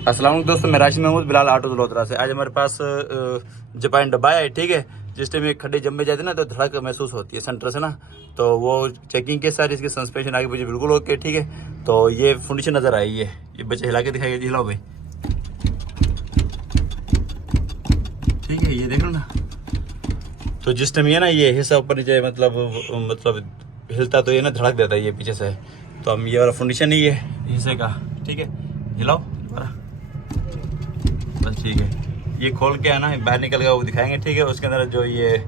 अस्सलाम वालेकुम दोस्तों, मैं राशिद महमूद बिलाल ऑटो जलोत्रा से। आज हमारे पास जापान डब्बा है, ठीक है। जिस टाइम ये खड्डे जम में जाते ना तो धड़क महसूस होती है सेंटर से ना, तो वो चेकिंग के साथ इसकी सस्पेंशन आगे पीछे बिल्कुल ओके, ठीक है। तो ये फंडिशन नज़र आई है, ये बच्चे हिला के दिखाएगा, हिलाओ भाई, ठीक है। ये देख लो ना, तो जिस टाइम ये ना ये हिस्सा ऊपर नीचे मतलब हिलता तो ये ना धड़क देता है ये पीछे से। तो हम ये वाला फंडिशन ही है हिस्से का, ठीक है। हिलाओ बस, ठीक है। ये खोल के आना बाहर निकल गया वो दिखाएंगे, ठीक है। उसके अंदर जो ये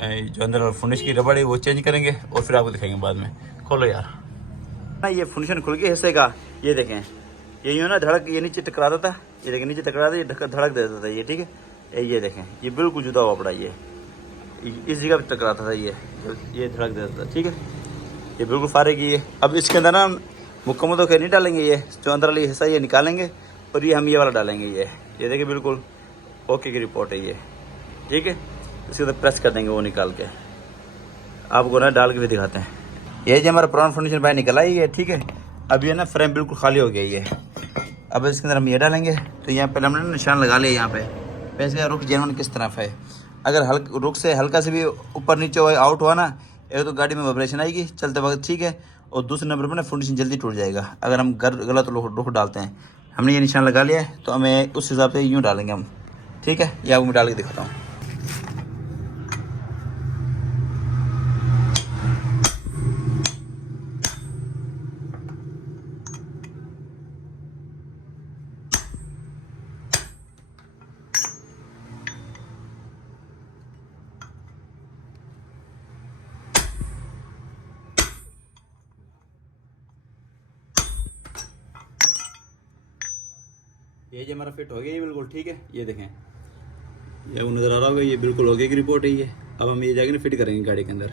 जो अंदर फुनिश की रबड़ है वो चेंज करेंगे और फिर आपको दिखाएंगे बाद में। खोलो यार ना, ये फुनिशन खुल के हिस्से का, ये देखें, ये यूँ ना धड़क ये नीचे टकराता था, ये देखें नीचे टकराता, ये धड़क देता था ये, ठीक है। ये देखें, ये बिल्कुल जुदा हुआ पड़ा, ये इस जगह पर टकराता था, ये धड़क देता था, ठीक है। ये बिल्कुल फारे की है। अब इसके अंदर ना मुकम्मल तो खैर नहीं डालेंगे, ये जो अंदर वाली हिस्सा ये निकालेंगे और ये हम ये वाला डालेंगे। ये देखिए बिल्कुल ओके की रिपोर्ट है ये, ठीक है। इसके अंदर प्रेस कर देंगे वो निकाल के, आपको ना डाल के भी दिखाते हैं। ये जो हमारा पुराना फर्नीचर बाहर निकल आई है, ठीक है। अब ये ना फ्रेम बिल्कुल खाली हो गया ये। अब इसके अंदर हम ये डालेंगे, तो यहाँ पहले हमने निशान लगा लिया यहाँ पे इसका रुख जेनवन किस तरफ है। अगर रुख से हल्का से भी ऊपर नीचे हुआ आउट हुआ ना, एक तो गाड़ी में वाइब्रेशन आएगी चलते वक्त, ठीक है। और दूसरे नंबर पर ना फंडिशन जल्दी टूट जाएगा अगर हम गलत रुख डालते हैं। हमने ये निशान लगा लिया है, तो हमें उस हिसाब से यूँ डालेंगे हम, ठीक है। ये आपको मैं डाल के दिखाता हूँ। ये जो हमारा फिट हो गया ये बिल्कुल, ठीक है। ये देखें, ये आपको नज़र आ रहा होगा, ये बिल्कुल हो गया की रिपोर्ट है ये। अब हम ये जाके ना फिट करेंगे गाड़ी के अंदर।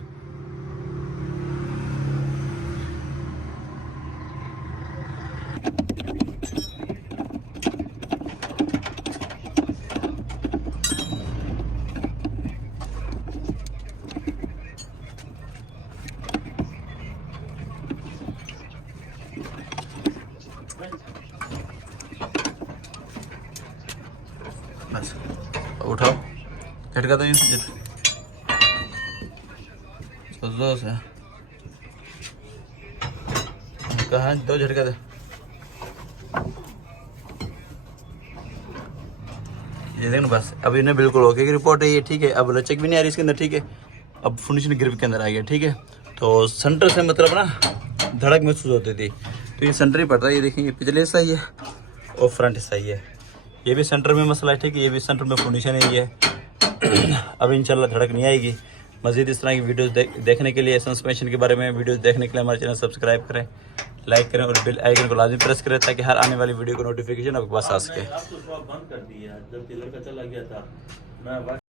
बस उठाओ, झटका दो यूँ जोर से, कहाँ दो झटका दे। ये देखना बस, अब इन्हें बिल्कुल ओके की रिपोर्ट है ये, ठीक है। अब लचक भी नहीं आ रही इसके अंदर, ठीक है। अब फिनिशिंग ग्रिप के अंदर आ गया, ठीक है। तो सेंटर से मतलब ना धड़क महसूस होती थी, तो ये सेंटर ही पड़ रहा है। ये देखिए, ये पिछले हिस्सा ही है और फ्रंट हिस्सा ही है, ये भी सेंटर में मसला है, ठीक है। ये भी सेंटर में फिनिशिंग ही है। अब इंशाल्लाह धड़क नहीं आएगी। मज़ीद इस तरह की वीडियोस देखने के लिए, सस्पेंशन के बारे में वीडियोस देखने के लिए हमारे चैनल सब्सक्राइब करें, लाइक करें और बेल आइकन को लाजमी प्रेस करें, ताकि हर आने वाली वीडियो को नोटिफिकेशन आपके पास आ सके।